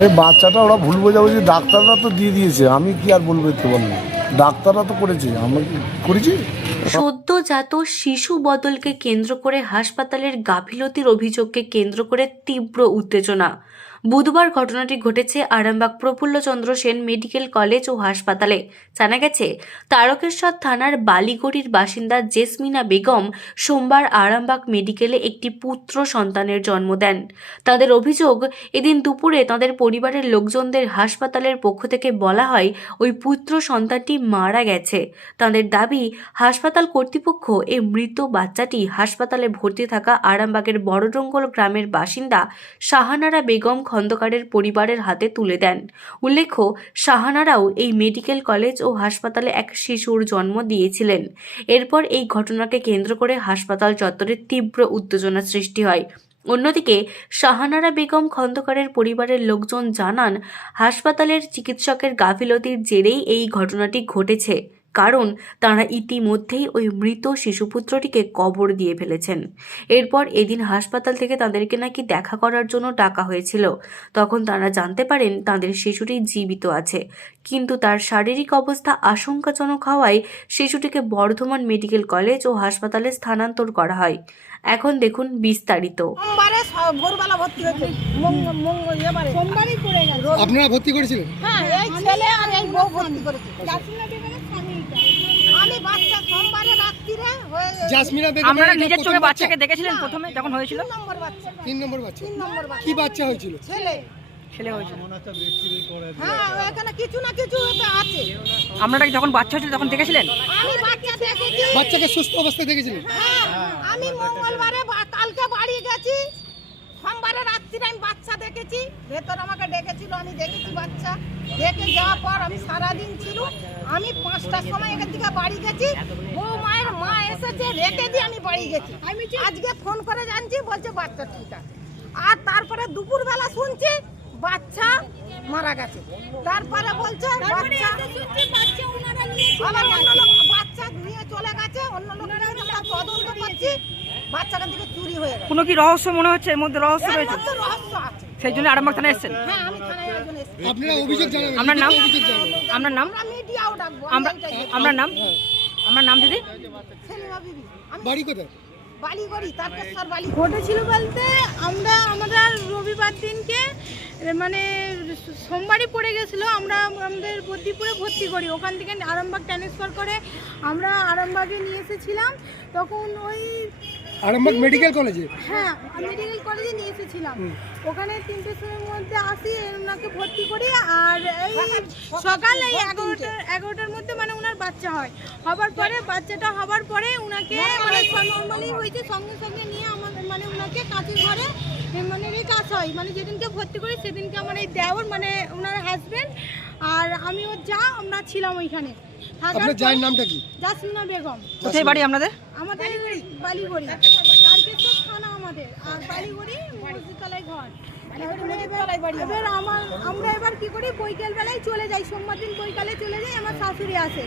বাচ্চাটা ওরা ভুল বোঝাবুঝি, ডাক্তাররা তো দিয়ে দিয়েছে। আমি কি আর বলব একটু বলব ডাক্তাররা তো করেছে। আমরা কি করেছি? সদ্যজাত শিশু বদলকে কেন্দ্র করে হাসপাতালের গাফিলতির অভিযোগকে কেন্দ্র করে তীব্র উত্তেজনা। বুধবার ঘটনাটি ঘটেছে আরামবাগ প্রফুল্লচন্দ্র সেন মেডিকেল কলেজ ও হাসপাতালে। জানা গেছে, তারকেশ্বর থানার বালিগড়ির বাসিন্দা জেসমিনা বেগম সোমবার আরামবাগ মেডিকেলে একটি পুত্র সন্তানের জন্ম দেন। তাদের অভিযোগ, এদিন দুপুরে তাদের পরিবারের লোকজনদের হাসপাতালের পক্ষ থেকে বলা হয়, ওই পুত্র সন্তানটি মারা গেছে। তাদের দাবি, হাসপাতাল কর্তৃপক্ষ এই মৃত বাচ্চাটি হাসপাতালে ভর্তি থাকা আরামবাগের বড়ডঙ্গল গ্রামের বাসিন্দা শাহানারা বেগম খন্দকারের পরিবারের হাতে তুলে দেন। উল্লেখ্য, শাহানারাও এই মেডিকেল কলেজ ও হাসপাতালে এক শিশুর জন্ম দিয়েছিলেন। এরপর এই ঘটনাকে কেন্দ্র করে হাসপাতাল চত্বরে তীব্র উত্তেজনা সৃষ্টি হয়। অন্যদিকে, শাহানারা বেগম খন্দকারের পরিবারের লোকজন জানান, হাসপাতালের চিকিৎসকের গাফিলতির জেরেই এই ঘটনাটি ঘটেছে। কারণ তারা ইতিমধ্যেই ওই মৃত শিশুপুত্রটিকে কবর দিয়ে ফেলেছেন। এরপর এদিন হাসপাতাল থেকে তাদেরকে নাকি দেখা করার জন্য ডাকা হয়েছিল। তখন তারা জানতে পারেন তাদের শিশুটি জীবিত আছে। কিন্তু তার শারীরিক অবস্থা আশঙ্কাজনক হওয়ায় শিশুটিকে বর্ধমান মেডিকেল কলেজ ও হাসপাতালে স্থানান্তর করা হয়। এখন দেখুন বিস্তারিত। আপনারা ভর্তি করেছিলেন? হ্যাঁ এই ছেলে আর এই বউ ভর্তি করেছে আমি বাচ্চা সোমবারে রাত্রিরে হয়ে জাসমিনা বেগম আপনারা নিজের চোখে বাচ্চাকে দেখেছিলেন প্রথমে যখন হয়েছিল? নম্বর বাচ্চা। তিন নম্বর বাচ্চা। তিন নম্বর বাচ্চা। কি বাচ্চা হয়েছিল? ছেলে। ছেলে হয়েছিল। হ্যাঁ এখানে কিছু না কিছু আছে। আপনারা কি যখন বাচ্চা হয়েছিল তখন দেখেছিলেন? আমি বাচ্চা দেখেছি। বাচ্চাকে সুস্থ অবস্থায় দেখেছিলেন? হ্যাঁ আমি মঙ্গলবারে কালকে বাড়ি গেছি। সোমবারে রাত্রিরে আমি বাচ্চা দেখেছি, ভেতর আমাকে ডেকেছিল, আমি দেখেছি বাচ্চা। দেখে যাওয়ার পর আমি সারাদিন ছিল, আমি পাঁচটার সময় এখান থেকে বাড়ি গেছি। বউ মায়ের মা এসেছে, রেখে দিয়ে আমি বাড়ি গেছি। আমি আজকে ফোন করে জানছি, বলছে বাচ্চা ঠিক আছে। আর তারপরে দুপুরবেলা শুনছি, বাচ্চা মারা গেছে। তারপরে বলছে, বাচ্চা আবার বাচ্চা নিয়ে চলে গেছে, অন্য লোক তদন্ত করছি। বাচ্চাখান থেকে চুরি হয়ে গেছে। কোনো কি রহস্য মনে হচ্ছে? এর মধ্যে রহস্য রয়েছে। রহস্য আছে। সেই জন্য আরামবাগ থানায় এসেছেন? হ্যাঁ আমি থানায় একজন এসেছি। আপনারা অভিযোগ জানাবেন আপনার নাম? আপনার নাম? আমরা মিডিয়াও ডাকবো আমরা আপনার নাম? আপনার নাম দিদি? বাড়ি কোথায়? বালিগড়ি তারকেশ্বর বালি ঘটেছিল বলতে আমরা আমরা রবিবার দিনকে মানে সোমবারই পড়ে গেছিল আমরা আমাদের বদ্যিপুরে ভর্তি করি। ওখান থেকে আরামবাগ ট্রান্সফার করে আমরা আরামবাগে নিয়ে এসেছিলাম। তখন ওই আরামবাগ মেডিকেল কলেজে হ্যাঁ মেডিকেল কলেজে নিয়ে এসেছিলাম। ওখানে তিনটে সময়ের মধ্যে আসি ওনাকে ভর্তি করি আর এই সকাল এই এগারোটা এগারোটার মধ্যে মানে ওনার বাচ্চা হয়। হবার পরে বাচ্চাটা হবার পরে ওনাকে মানে নর্মালি হয়েছে সঙ্গে সঙ্গে নিয়ে আমাদের মানে ওনাকে কাঁচি ঘরে এ, কাজ হয়। মানে যেদিনকে ভর্তি করি সেদিনকে আমার এই দেওর মানে ওনার হাজবেন্ড আর আমি ওর যা আমরা ছিলাম ওইখানে। থাকার আপনার জায়ের নামটা কি? জাসমিনা বেগম। কোথায় বাড়ি আপনাদের? আমাদের বালিগড়ি। তারকেশ্বর থানা আমাদের। আর বালিগড়ি মসজিদতলায় ঘর। এবার আমার। আমরা এবার কি করি? বৈকাল বেলায় চলে যাই। সোমবার দিন বৈকালে চলে যাই আমার শাশুড়ি আসে।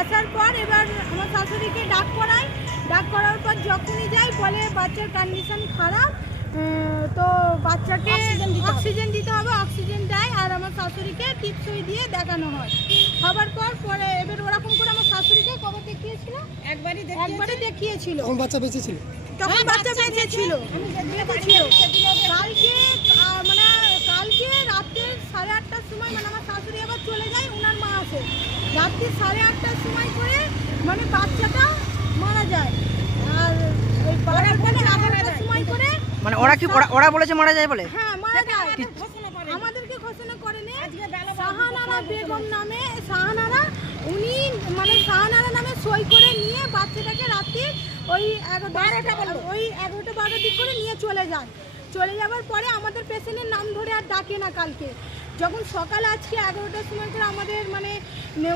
আসার পর এবার আমার শাশুড়িকে ডাক করাই। ডাক করার পর যখনই যাই বলে বাচ্চার কন্ডিশন খারাপ। তো বাচ্চাকে অক্সিজেন দিতে হবে। অক্সিজেন দেয় আর আমার শাশুড়িকে টিপসই দিয়ে দেখানো হয়। হবার পর পরে এবার ওরকম করে আমার শাশুড়িকে কবে দেখিয়েছিল? একবারই একবারে দেখিয়েছিল। তখন বাচ্চা বেঁচে ছিল? তখন বাচ্চা বেঁচে ছিল। বেঁচে ছিল। কালকে আহ, মানে কালকে রাত্রে সাড়ে আটটার সময় মানে আমার শাশুড়ি আবার চলে যায় ওনার মা আসে রাত্রি সাড়ে আটটার সময় করে মানে বাচ্চাটা মারা যায় আর ওই বারোটা থেকে এগারোটার সময় করে মানে ওরা কি ওরা- ওরা বলেছে মারা যায় বলে? হ্যাঁ মারা যায়। আমাদেরকে ঘোষণা করেনি। বেগম নামে উনি মানে শাহানারা নামে সই করে নিয়ে বাচ্চাটাকে রাত্রি ওই বারোটা ওই এগারোটা বারোটার দিক করে নিয়ে চলে যান। চলে যাওয়ার পরে আমাদের পেশেন্টের নাম ধরে আর ডাকে না কালকে। যখন সকাল আজকে এগারোটার সময় করে আমাদের মানে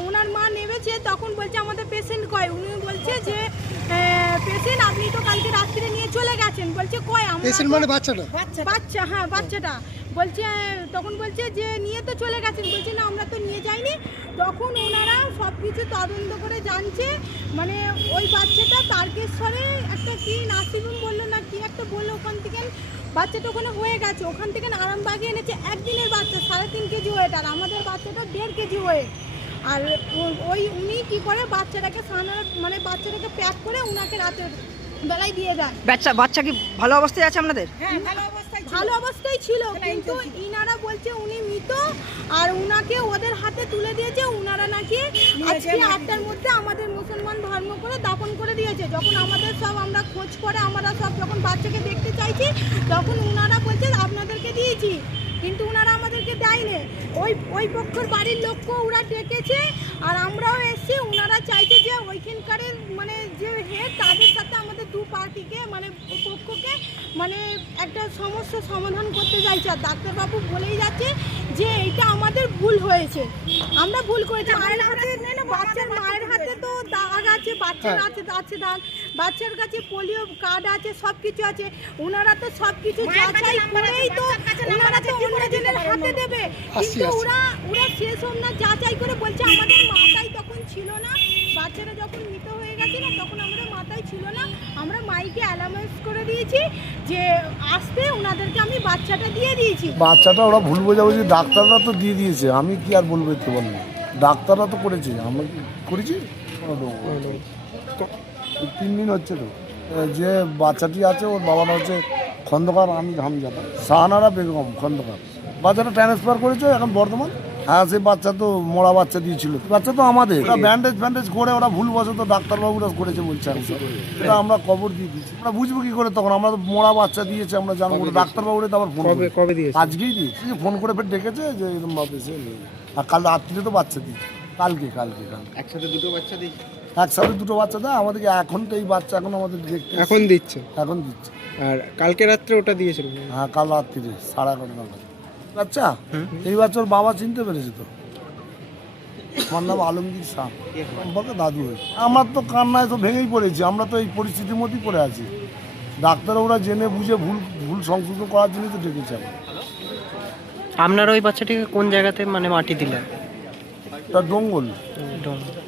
ওনার মা নেমেছে তখন বলছে আমাদের পেশেন্ট কয়? উনি বলছে যে পেশেন্ট আপনি তো কালকে রাত্রিরে নিয়ে চলে গেছেন। বলছে কয় আমরা পেশেন্ট মানে বাচ্চাটা? বাচ্চা হ্যাঁ বাচ্চাটা। বলছে তখন বলছে যে নিয়ে তো চলে গেছেন। বলছে না আমরা তো নিয়ে যাইনি। তখন ওনারা সব কিছু তদন্ত করে জানছে মানে ওই বাচ্চাটা তারকেশ্বরে একটা কি নার্সিংহোম বলল না কি একটা বলল ওখান থেকে বাচ্চাটা ওখানে হয়ে গেছে। ওখান থেকে আরামবাগে এনেছে একদিনের বাচ্চা সাড়ে তিন ওয়েট আর আমাদের বাচ্চাটা দেড় কেজি ওয়েট আর ওই উনি কি করে বাচ্চাটাকে সানার মানে বাচ্চাটাকে প্যাক করে উনাকে রাতের বেলায় দিয়ে দেয়। বাচ্চা বাচ্চা কি ভালো অবস্থায় আছে আপনাদের? হ্যাঁ ভালো অবস্থায় ভালো অবস্থায় ছিল কিন্তু ইনারা বলছে উনি মৃত আর উনাকে ওদের হাতে তুলে দিয়েছে উনারা নাকি আজকে আটটার মধ্যে আমাদের মুসলমান ধর্ম করে দাপন করে দিয়েছে। যখন আমাদের সব আমরা খোঁজ করে আমরা সব যখন বাচ্চাকে দেখতে চাইছি তখন উনারা বলছে আপনাদেরকে দিয়েছি। কিন্তু ওনারা আমাদেরকে দেয়নি। ওই ওই পক্ষের বাড়ির লোককেও ওরা ডেকেছে আর আমরাও এসেছি। ওনারা চাইছে যে ওইখানকার মানে যে হেড তাদের সাথে আমাদের দু পার্টিকে মানে পক্ষকে মানে একটা সমস্যা সমাধান করতে চাইছে। আর ডাক্তারবাবু বলেই যাচ্ছে যে এটা আমাদের ভুল হয়েছে। আমরা ভুল করেছি। মায়ের হাতে বাচ্চার মায়ের হাতে তো দাগ আছে বাচ্চার হ্যাঁ। আছে আছে দাগ। বাচ্চার কাছে পোলিও কার্ড আছে সব কিছু আছে। ওনারা তো সব কিছু যাচাই করেই তো ওনারা তো কি করে অন্যজনের হাতে দেবে। কিন্তু। ওরা ওরা সেসব না যাচাই করে বলছে আমাদের মাথায় তখন ছিল না। বাচ্চারা যখন মৃত হয়ে গেছে না তখন আমাদের মাথায় ছিল না। আমরা মাইকে অ্যালাউন্স করে দিয়েছি যে আসতে ওনাদেরকে আমি বাচ্চাটা দিয়ে দিয়েছি। বাচ্চাটা ওরা ভুল বোঝাবুঝি ডাক্তাররা তো দিয়ে দিয়েছে। আমি কি আর বলব একটু বল ডাক্তাররা তো করেছে। আমরা কি করেছি? তিন দিন হচ্ছে তো। যে বাচ্চাটি আছে ওর বাবাটা হচ্ছে খন্দকার আমি হামজাদা। সাহানারা বেগম খন্দকার। বাচ্চাটা ট্রান্সফার করেছে এখন বর্ধমান। হ্যাঁ সেই বাচ্চা তো মোড়া বাচ্চা দিয়েছিল। বাচ্চা তো আমাদের। ওরা ব্যান্ডেজ ফ্যান্ডেজ করে ওরা ভুল বসত ডাক্তারবাবুরা করেছে বলছে এটা আমরা খবর দিয়ে দিচ্ছি। আমরা বুঝব কি করে তখন। আমরা তো মোড়া বাচ্চা দিয়েছে আমরা জানব। ডাক্তারবাবুরা তো আবার ফোন কবে দিয়েছে? আজকেই দিয়েছি। ফোন করে ফের ডেকেছে যে এরকম ভাবে যাবে। আর কাল রাত্রিরে তো বাচ্চা দিয়েছে। কালকে কালকে কালকে। একসাথে দুটো বাচ্চা দিই একসাথে দুটো বাচ্চা দেয় আমাদেরকে এখন তো এই বাচ্চা এখন আমাদের দেখতে এখন দিচ্ছে? এখন দিচ্ছে। আর কালকে রাত্রে ওটা দিয়েছিল হ্যাঁ। কাল রাত্রিরে সাড়ে এগারোটা নাগাদ। বাচ্চা এই বাচ্চার বাবা চিনতে পেরেছে তো? আমার নাম আলমগীর শাহ। সম্পর্কে দাদু হয়েছে আমার তো কান্নায় তো ভেঙেই পড়েছি আমরা তো এই পরিস্থিতির মধ্যেই পড়ে আছি। ডাক্তার ওরা জেনে বুঝে ভুল ভুল সংশোধন করার জন্যই তো ডেকেছে। আপনারা ওই বাচ্চাটিকে কোন জায়গাতে মানে মাটি দিলেন? ওটা dongle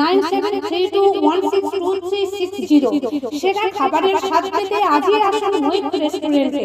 nine seven three two one six two three six zero. সেরা খাবারের স্বাদ পেতে আজই আসুন মৈত্র রেস্টুরেন্টে।